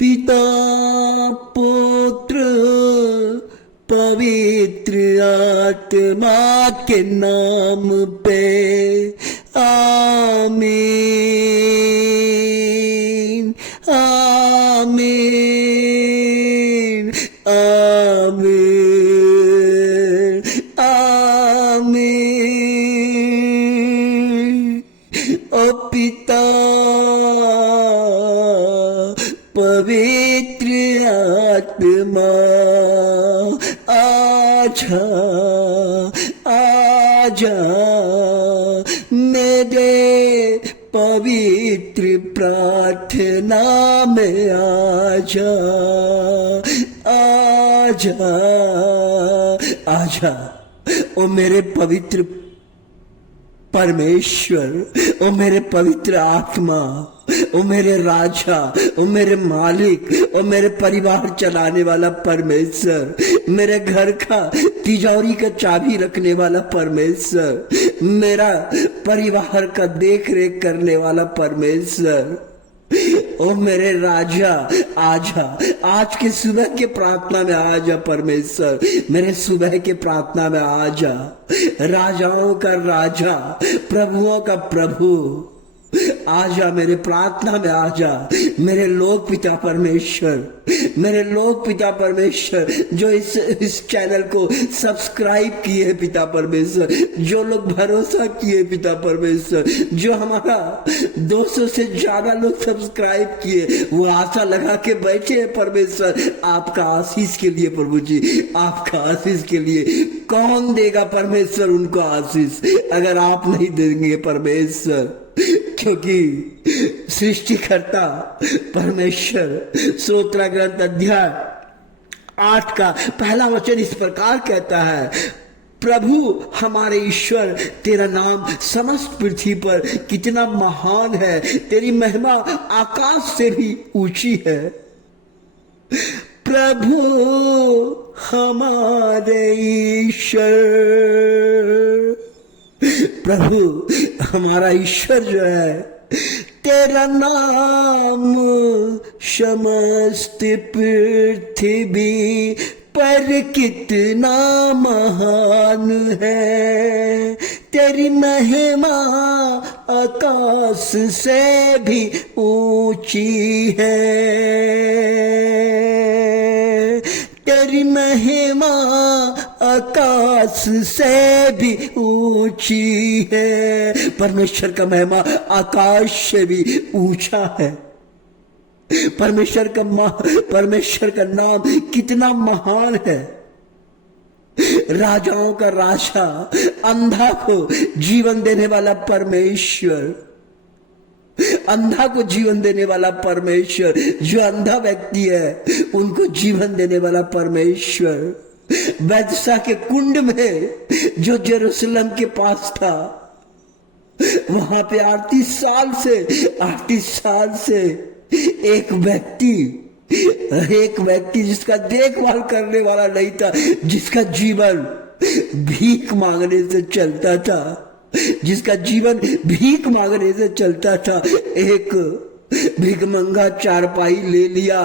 पिता पुत्र पवित्र आत्मा के नाम पे आमीन आमीन आमीन आमीन। ओ पिता पवित्र आत्मा आजा आजा मेरे पवित्र प्रार्थना में आजा आजा आजा। ओ मेरे पवित्र परमेश्वर, ओ मेरे पवित्र आत्मा, ओ मेरे राजा, ओ मेरे मालिक, ओ मेरे परिवार चलाने वाला परमेश्वर, मेरे घर का तिजोरी का चाबी रखने वाला परमेश्वर, मेरा परिवार का देख रेख करने वाला परमेश्वर, ओ मेरे राजा आजा। आज के सुबह के प्रार्थना में आजा परमेश्वर, मेरे सुबह के प्रार्थना में आजा। राजाओं का राजा, प्रभुओं का प्रभु आजा, मेरे प्रार्थना में आजा। मेरे लोक पिता परमेश्वर, मेरे लोक पिता परमेश्वर जो इस चैनल को सब्सक्राइब किए पिता परमेश्वर, जो लोग भरोसा किए पिता परमेश्वर, जो हमारा 200 से ज्यादा लोग सब्सक्राइब किए, वो आशा लगा के बैठे हैं परमेश्वर आपका आशीष के लिए। प्रभु जी आपका आशीष के लिए कौन देगा परमेश्वर उनको आशीष अगर आप नहीं देंगे परमेश्वर, क्योंकि सृष्टिकर्ता परमेश्वर स्तोत्र ग्रंथ अध्याय 8 का पहला वचन इस प्रकार कहता है, प्रभु हमारे ईश्वर तेरा नाम समस्त पृथ्वी पर कितना महान है, तेरी महिमा आकाश से भी ऊंची है। प्रभु हमारे ईश्वर, प्रभु हमारा ईश्वर जो है, तेरा नाम समस्त पृथ्वी पर कितना महान है, तेरी महिमा आकाश से भी ऊंची है, तेरी महिमा आकाश से भी ऊंची है। परमेश्वर का महिमा आकाश से भी ऊंचा है। परमेश्वर का नाम कितना महान है। राजाओं का राजा, अंधा को जीवन देने वाला परमेश्वर, अंधा को जीवन देने वाला परमेश्वर, जो अंधा व्यक्ति है उनको जीवन देने वाला परमेश्वर, बैतसैदा के कुंड में जो यरूशलेम के पास था, वहां पे 38 साल से एक व्यक्ति जिसका देखभाल करने वाला नहीं था, जिसका जीवन भीख मांगने से चलता था, जिसका जीवन भीख मांगने से चलता था, एक भिखमंगा चारपाई ले लिया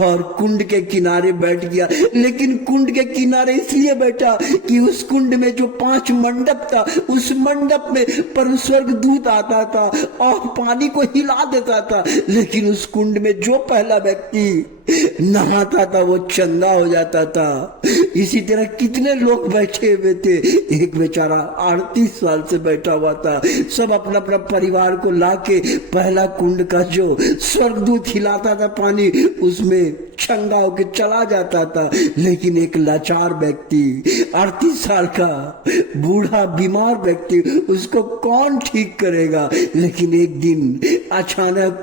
और कुंड के किनारे बैठ गया। लेकिन कुंड के किनारे इसलिए बैठा कि उस कुंड में जो 5 मंडप था, उस मंडप में परम स्वर्गदूत आता था और पानी को हिला देता था। लेकिन उस कुंड में जो पहला व्यक्ति नहाता था वो चंगा हो जाता था। इसी तरह कितने लोग बैठे हुए थे, एक बेचारा 38 साल से बैठा हुआ था। सब अपना अपना परिवार को लाके पहला कुंड का जो स्वर्गदूत हिलाता था पानी, उसमें चंगा होके चला जाता था। लेकिन एक लाचार व्यक्ति, 38 साल का बूढ़ा बीमार व्यक्ति, उसको कौन ठीक करेगा। लेकिन एक दिन अचानक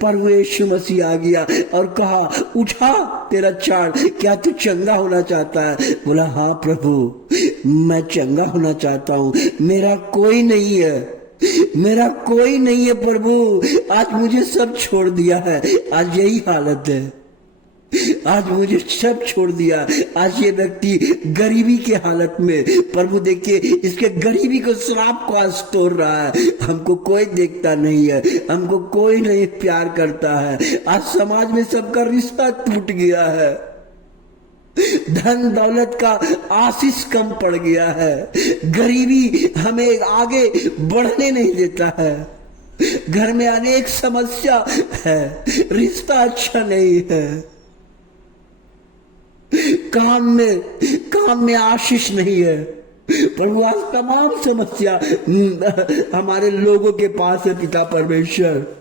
प्रभु यीशु मसीह आ गया और कहा, उठा तेरा चाड़, क्या तू चंगा होना चाहता है? बोला, हाँ प्रभु मैं चंगा होना चाहता हूँ, मेरा कोई नहीं है, मेरा कोई नहीं है प्रभु, आज मुझे सब छोड़ दिया है, आज यही हालत है। आज मुझे सब छोड़ दिया। आज ये व्यक्ति गरीबी के हालत में, प्रभु देखिए इसके गरीबी को, श्राप को आज तोड़ रहा है। हमको कोई देखता नहीं है, हमको कोई नहीं प्यार करता है। आज समाज में सबका रिश्ता टूट गया है, धन दौलत का आशीष कम पड़ गया है, गरीबी हमें आगे बढ़ने नहीं देता है, घर में अनेक समस्या है, रिश्ता अच्छा नहीं है, काम में आशीष नहीं है। प्रभु आज तमाम समस्या हमारे लोगों के पास है पिता परमेश्वर।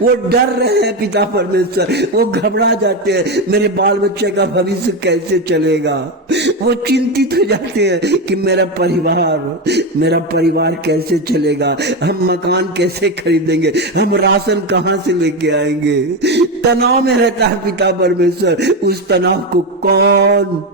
वो डर रहे हैं पिता परमेश्वर, वो घबरा जाते हैं, मेरे बाल बच्चे का भविष्य कैसे चलेगा। वो चिंतित हो जाते हैं कि मेरा परिवार कैसे चलेगा, हम मकान कैसे खरीदेंगे, हम राशन कहाँ से लेके आएंगे। तनाव में रहता है पिता परमेश्वर। उस तनाव को कौन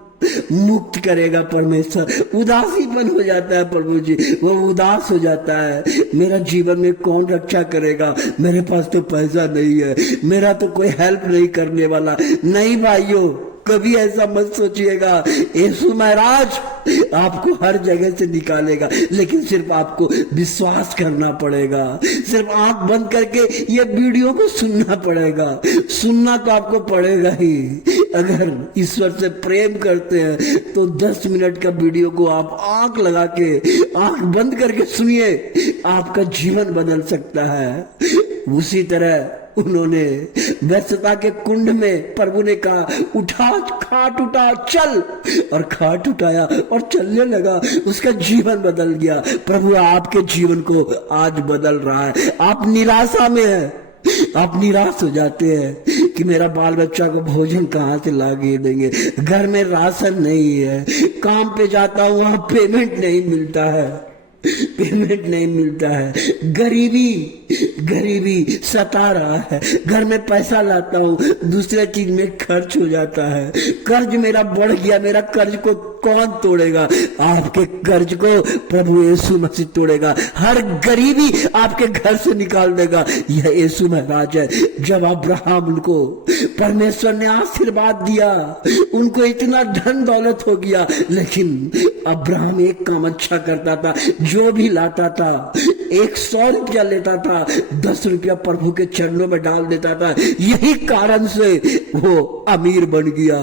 मुक्त करेगा परमेश्वर। उदासीपन हो जाता है प्रभु जी, वो उदास हो जाता है। मेरा जीवन में कौन रक्षा करेगा, मेरे पास तो पैसा नहीं है, मेरा तो कोई हेल्प नहीं करने वाला। नहीं भाइयों, कभी ऐसा मत सोचिएगा। यीशु महाराज आपको हर जगह से निकालेगा, लेकिन सिर्फ आपको विश्वास करना पड़ेगा। सिर्फ आंख बंद करके ये वीडियो को सुनना पड़ेगा। सुनना तो आपको पड़ेगा ही। अगर ईश्वर से प्रेम करते हैं तो 10 मिनट का वीडियो को आप आंख लगा के, आंख बंद करके सुनिए, आपका जीवन बदल सकता है। उसी तरह उन्होंने व्यस्तता के कुंड में प्रभु ने कहा, उठा, खाट उठा, चल, और खाट उठाया और चलने लगा। उसका जीवन बदल गया। प्रभु आपके जीवन को आज बदल रहा है। आप निराशा में हैं, आप निराश हो जाते हैं कि मेरा बाल बच्चा को भोजन कहाँ से ला के देंगे, घर में राशन नहीं है, काम पे जाता हूँ वहां पेमेंट नहीं मिलता है, गरीबी सता रहा है, घर में पैसा लाता हूँ दूसरे चीज में खर्च हो जाता है, कर्ज मेरा बढ़ गया, मेरा कर्ज को कौन तोड़ेगा। आपके कर्ज को प्रभु यीशु मसीह तोड़ेगा। हर गरीबी आपके घर से निकाल देगा। यह यीशु महाराज है। जब अब्राहम उनको परमेश्वर ने आशीर्वाद दिया, उनको इतना धन दौलत हो गया, लेकिन अब्राहम एक काम अच्छा करता था, जो भी लाता था 100 रुपया लेता था, 10 रुपया प्रभु के चरणों में डाल देता था। यही कारण से वो अमीर बन गया।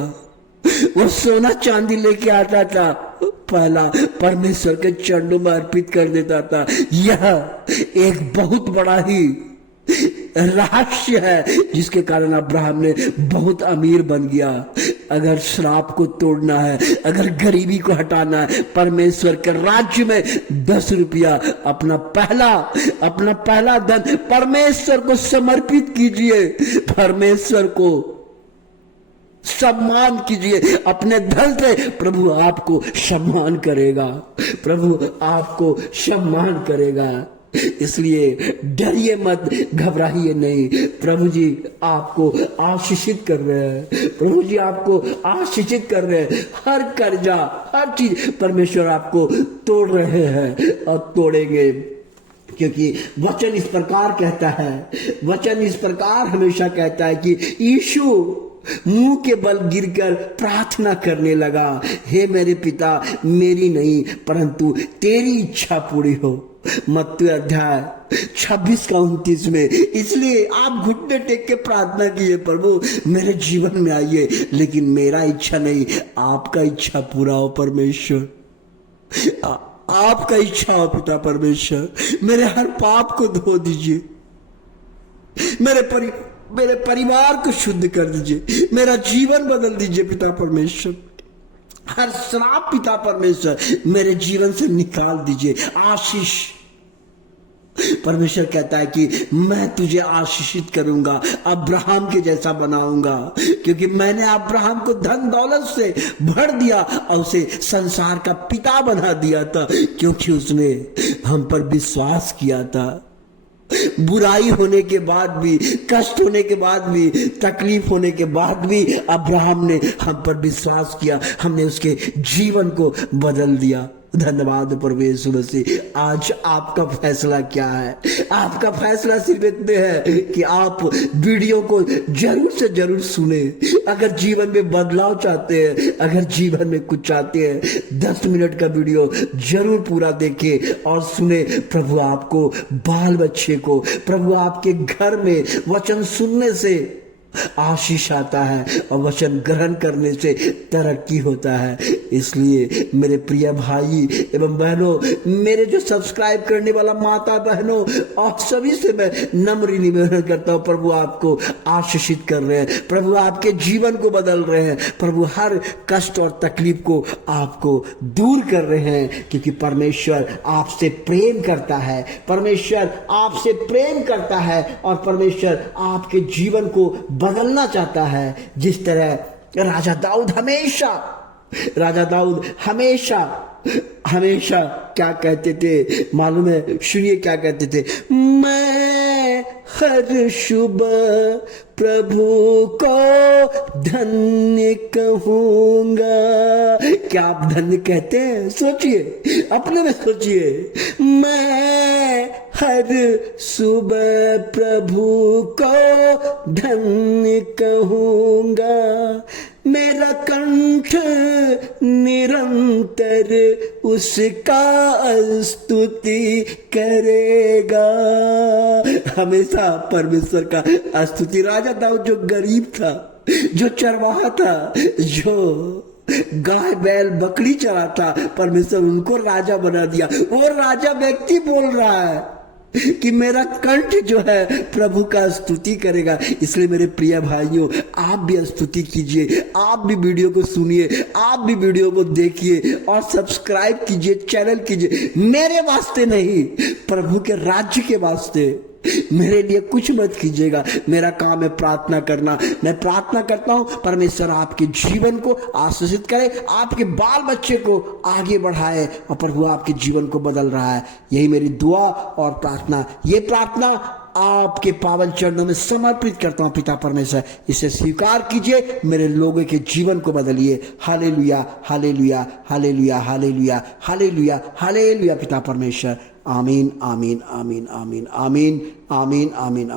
वो सोना चांदी लेके आता था, पहला परमेश्वर के चरणों में अर्पित कर देता था। यह एक बहुत बड़ा ही रहस्य है जिसके कारण अब्राहम ने बहुत अमीर बन गया। अगर श्राप को तोड़ना है, अगर गरीबी को हटाना है, परमेश्वर के राज्य में 10 रुपया अपना पहला धन परमेश्वर को समर्पित कीजिए। परमेश्वर को सम्मान कीजिए अपने धन से। प्रभु आपको सम्मान करेगा, प्रभु आपको सम्मान करेगा। इसलिए डरिए मत, घबराइए नहीं। प्रभु जी आपको आशीषित कर रहे हैं, प्रभु जी आपको आशीषित कर रहे हैं। हर कर्जा, हर चीज परमेश्वर आपको तोड़ रहे हैं और तोड़ेंगे, क्योंकि वचन इस प्रकार कहता है, वचन इस प्रकार हमेशा कहता है कि यीशु मुंह के बल गिरकर प्रार्थना करने लगा, हे मेरे पिता, मेरी नहीं परंतु तेरी इच्छा पूरी हो। मत्ती अध्याय 26-29 में। इसलिए आप घुटने टेक के प्रार्थना कीजिए, प्रभु मेरे जीवन में आइए, लेकिन मेरा इच्छा नहीं, आपका इच्छा पूरा हो परमेश्वर, आपका इच्छा हो पिता परमेश्वर। मेरे हर पाप को धो दीजिए, मेरे परिवार को शुद्ध कर दीजिए, मेरा जीवन बदल दीजिए पिता परमेश्वर। हर श्राप पिता परमेश्वर मेरे जीवन से निकाल दीजिए। आशीष परमेश्वर कहता है कि मैं तुझे आशीषित करूंगा, अब्राहम के जैसा बनाऊंगा, क्योंकि मैंने अब्राहम को धन दौलत से भर दिया और उसे संसार का पिता बना दिया था, क्योंकि उसने हम पर विश्वास किया था। बुराई होने के बाद भी, कष्ट होने के बाद भी, तकलीफ होने के बाद भी अब्राहम ने हम पर विश्वास किया, हमने उसके जीवन को बदल दिया। धन्यवाद प्रभु यीशु मसीह। आज आपका फैसला क्या है? आपका फैसला सिर्फ इतने है कि आप वीडियो को जरूर से जरूर सुने। अगर जीवन में बदलाव चाहते हैं, अगर जीवन में कुछ चाहते हैं, 10 मिनट का वीडियो जरूर पूरा देखें और सुने। प्रभु आपको, बाल बच्चे को, प्रभु आपके घर में वचन सुनने से आशीष आता है और वचन ग्रहण करने से तरक्की होता है। इसलिए मेरे प्रिय भाई एवं बहनों, मेरे जो सब्सक्राइब करने वाला माता बहनों और सभी से मैं नम्र निवेदन करता हूँ, प्रभु आपको आशीषित कर रहे हैं, प्रभु आपके जीवन को बदल रहे हैं, प्रभु हर कष्ट और तकलीफ को आपको दूर कर रहे हैं, क्योंकि परमेश्वर आपसे प्रेम करता है, परमेश्वर आपसे प्रेम करता है और परमेश्वर आपके जीवन को बदलना चाहता है। जिस तरह राजा दाऊद हमेशा क्या कहते थे मालूम है? सुनिए क्या कहते थे। मैं हर सुबह प्रभु को धन्य कहूंगा। क्या आप धन्य कहते हैं? सोचिए, अपने में सोचिए। मैं हर सुबह प्रभु को धन्य कहूंगा, मेरा कंठ निरंतर उसका स्तुति करेगा। हमेशा परमेश्वर का स्तुति। राजा दाऊद जो गरीब था, जो चरवाहा था, जो गाय बैल बकरी चराता, परमेश्वर उनको राजा बना दिया। वो राजा व्यक्ति बोल रहा है कि मेरा कंठ जो है प्रभु का स्तुति करेगा। इसलिए मेरे प्रिय भाइयों, आप भी स्तुति कीजिए, आप भी वीडियो को सुनिए, आप भी वीडियो को देखिए और सब्सक्राइब कीजिए, चैनल कीजिए। मेरे वास्ते नहीं, प्रभु के राज्य के वास्ते। मेरे लिए कुछ मत कीजिएगा, मेरा काम है प्रार्थना करना। मैं प्रार्थना करता हूं परमेश्वर आपके जीवन को आशीषित करे, आपके बाल बच्चे को आगे बढ़ाए और प्रभु आपके जीवन को बदल रहा है। यही मेरी दुआ और प्रार्थना। ये प्रार्थना आपके पावन चरणों में समर्पित करता हूं पिता परमेश्वर। इसे स्वीकार कीजिए, मेरे लोगों के जीवन को बदलिए। Hallelujah, hallelujah, hallelujah, hallelujah, hallelujah, hallelujah पिता परमेश्वर। आमीन, आमीन, आमीन, आमीन, आमीन, आमीन, आमीन, आमीन।